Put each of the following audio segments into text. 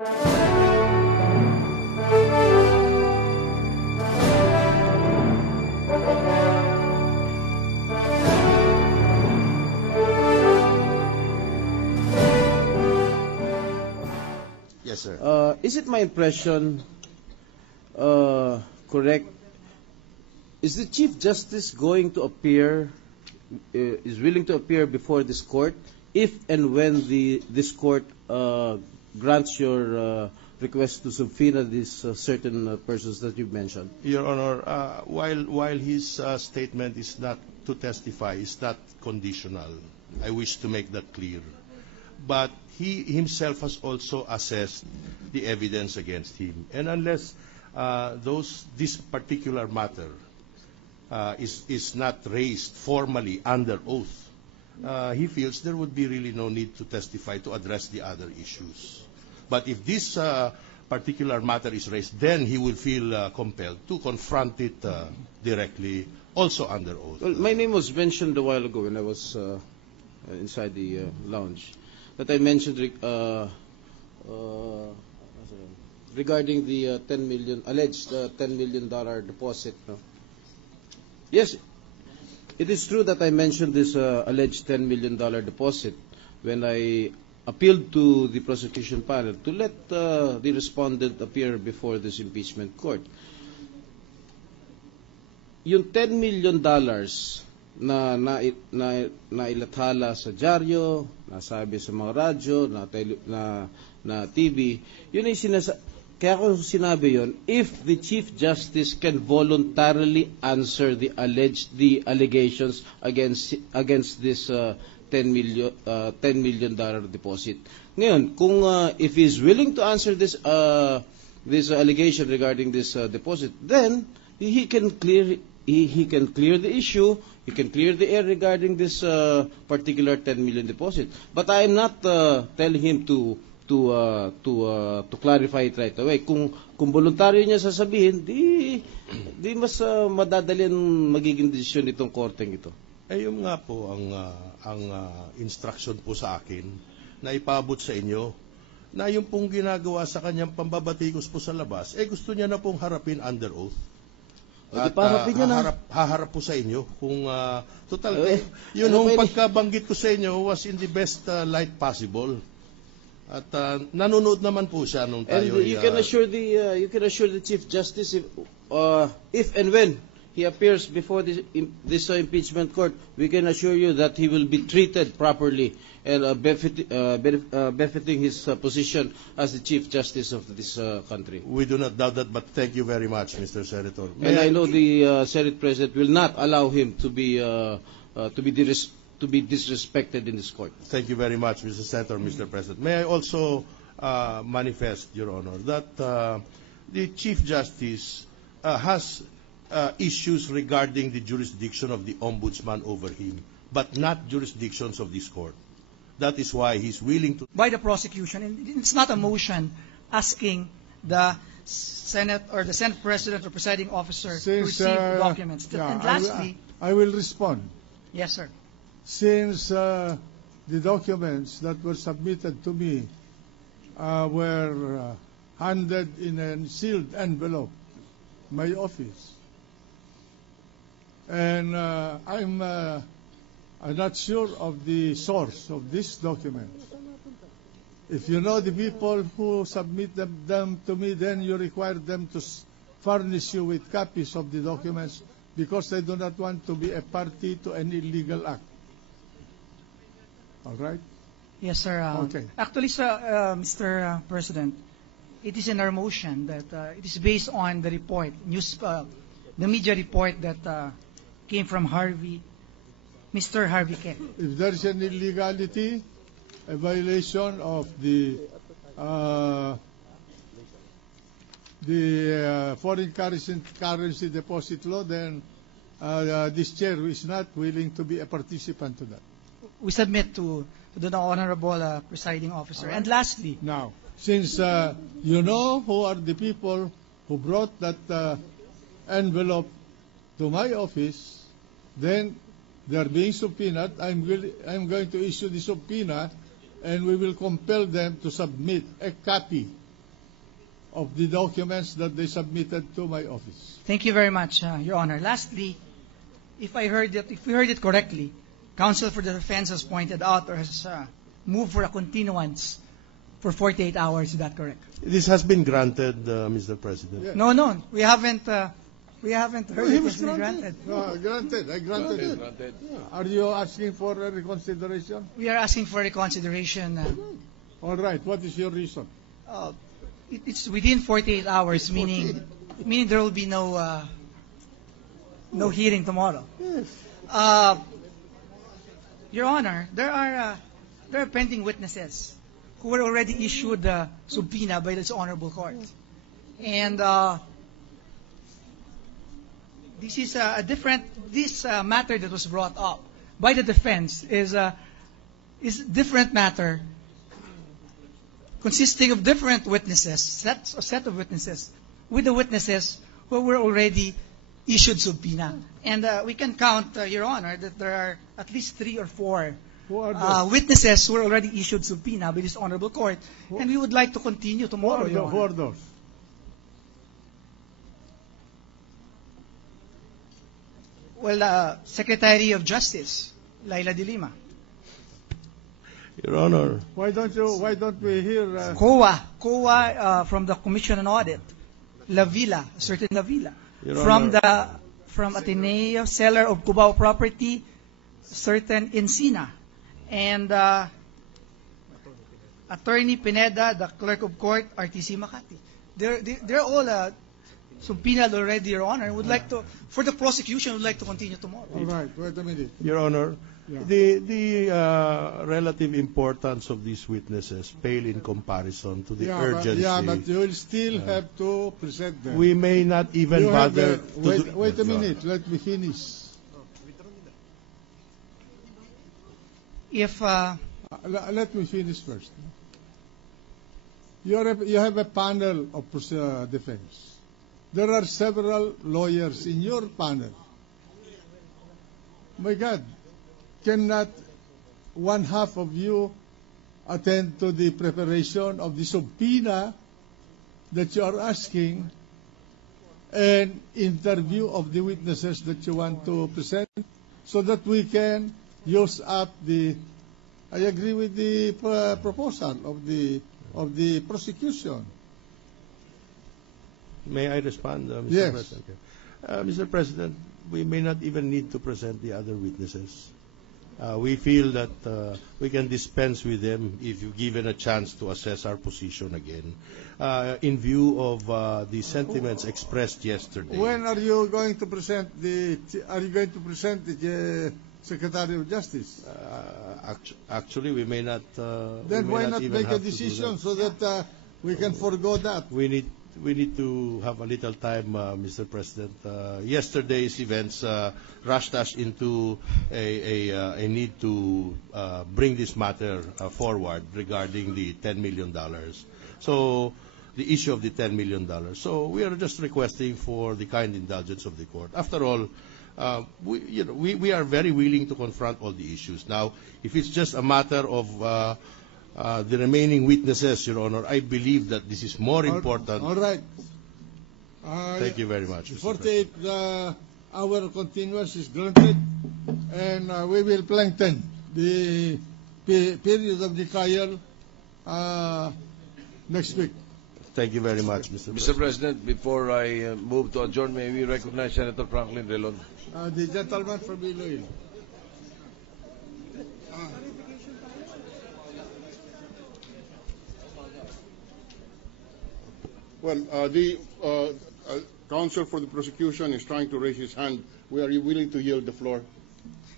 Yes, sir. Is it my impression correct? Is the Chief Justice going to appear, is willing to appear before this court if and when this court grants your request to subpoena these certain persons that you've mentioned? Your Honor, while his statement is not to testify, is not conditional. I wish to make that clear. But he himself has also assessed the evidence against him. And unless this particular matter is not raised formally under oath, he feels there would be really no need to testify to address the other issues. But if this particular matter is raised, then he will feel compelled to confront it directly, also under oath. Well, my name was mentioned a while ago when I was inside the lounge, that I mentioned regarding the alleged $10 million deposit. No? Yes, it is true that I mentioned this alleged $10 million deposit when I appealed to the prosecution panel to let the respondent appear before this impeachment court. Yung $10 million na ilathala sa dyaryo, nasabi sa mga radyo, na TV, yun ay kaya ko sinabi yun, if the Chief Justice can voluntarily answer the allegations against this $10 million deposit. Ngayon, kung if he's willing to answer this allegation regarding this deposit, then he can clear the issue. He can clear the air regarding this particular 10 million deposit. But I am not telling him to clarify it right away. Kung voluntaryo niya sasabihin, di mas madadali ang magiging desisyon nitong korteng ito. Yung nga po ang instruction po sa akin na ipaabot sa inyo na yung pong ginagawa sa kanyang pambabatikos po sa labas, gusto niya na pong harapin under oath. At haharap po sa inyo kung total yun yung pagkabanggit ko sa inyo was in the best light possible. At nanonood naman po siya nung tayo. And you can assure the Chief Justice if and when he appears before this impeachment court, we can assure you that he will be treated properly and benefiting his position as the Chief Justice of this country. We do not doubt that, but thank you very much, Mr. Senator. And I know the Senate President will not allow him to be disrespected in this court. Thank you very much, Mr. Senator, Mr. President. May I also manifest, Your Honor, that the Chief Justice has issues regarding the jurisdiction of the Ombudsman over him, but not jurisdictions of this court. That is why he's willing to... By the prosecution, and it's not a motion asking the Senate or the Senate President or presiding officer to receive documents. Yeah, and lastly... I will respond. Yes, sir. Since the documents that were submitted to me were handed in a sealed envelope, my office, and I'm not sure of the source of this document. If you know the people who submit them to me, then you require them to furnish you with copies of the documents because they do not want to be a party to any illegal act. All right? Yes, sir. Okay. Actually, sir, Mr. President, it is in our motion that it is based on the report, the media report that came from Mr. Harvey Kek. If there is an illegality, a violation of the foreign currency deposit law, then this chair is not willing to be a participant to that. We submit to the honorable presiding officer. Right. And lastly, now, since you know who are the people who brought that envelope to my office, then they are being subpoenaed. I'm going to issue the subpoena, and we will compel them to submit a copy of the documents that they submitted to my office. Thank you very much, Your Honor. Lastly, if we heard it correctly, counsel for the defense has pointed out or has moved for a continuance for 48 hours. Is that correct? This has been granted, Mr. President. Yeah. No. We haven't heard He it was has been granted. granted. No, granted. I granted it. Yeah. Are you asking for a reconsideration? We are asking for reconsideration. All right. What is your reason? It's within 48 hours, meaning there will be no hearing tomorrow. Yes. Your Honor, there are pending witnesses who were already issued subpoena by this honorable court, and this is a different. This matter that was brought up by the defense is different matter, consisting of different witnesses, a set of witnesses, with the witnesses who were already issued subpoena. And we can count, Your Honor, that there are at least 3 or 4 Who are those? witnesses who were already issued subpoena by this honorable court. And we would like to continue tomorrow, Your Who are Honor. those? Well, Secretary of Justice, Laila de Lima. Your Honor, Why don't we hear? COA from the Commission on Audit, La Villa, certain La Villa. Your From Ateneo, seller of Cubao property, certain Encina. And Attorney Pineda, the clerk of court, RTC Makati. They're all subpoenaed already, Your Honor. Would like to, for the prosecution, would like to continue tomorrow. All right. Wait a minute. Your Honor, Yeah. the relative importance of these witnesses pale in comparison to the urgency. But you will still have to present them. We may not even You have bother the- to do. Wait a minute. Let me finish. If Let me finish first. You have a panel of defense. There are several lawyers in your panel. My God, cannot one half of you attend to the preparation of the subpoena that you are asking and interview of the witnesses that you want to present so that we can use up I agree with the proposal of the prosecution. May I respond, Mr. Yes. President? Mr. President, we may not even need to present the other witnesses. We feel that we can dispense with them if you're given a chance to assess our position again, in view of the sentiments expressed yesterday. When are you going to present the Secretary of Justice? Actually, we may not. Then we may why not even make a have to do decision that. so that we can forego that? We need to have a little time, Mr. President. Yesterday's events rushed us into a need to bring this matter forward regarding the $10 million. So the issue of the $10 million. So we are just requesting for the kind indulgence of the court. After all, we are very willing to confront all the issues. Now, if it's just a matter of the remaining witnesses, Your Honor, I believe that this is more important. All right. Thank you very much, Mr. 48-hour continuance is granted, and we will lengthen the period of the trial next week. Thank you very much, Mr. Mr. President, before I move to adjourn, may we recognize Senator Franklin Relon? The gentleman from Iloilo. Well, the counsel for the prosecution is trying to raise his hand. Are you willing to yield the floor?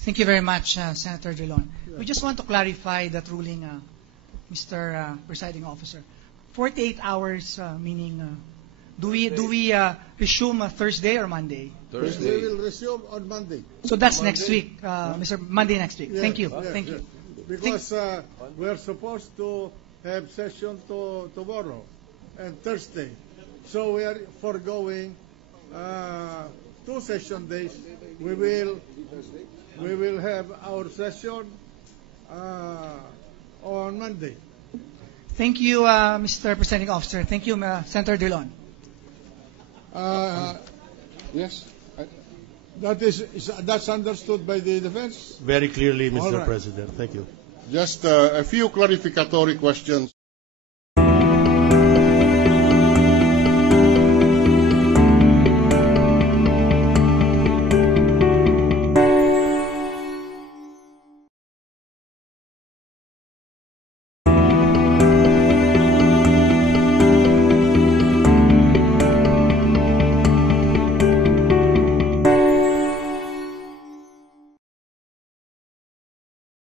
Thank you very much, Senator Drilon. We just want to clarify that ruling, Mr. Presiding Officer. 48 hours, meaning, do we resume Thursday or Monday? Thursday. We will resume on Monday. So that's next week, Mr. Monday next week. Yes, Thank you. yes, Thank yes. you. Because we are supposed to have session tomorrow and Thursday. So we are foregoing 2 session days. We will have our session on Monday. Thank you, Mr. Presiding Officer. Thank you, Senator Dillon. Yes? That's understood by the defense? Very clearly, All Mr. right. President. Thank you. Just a few clarificatory questions.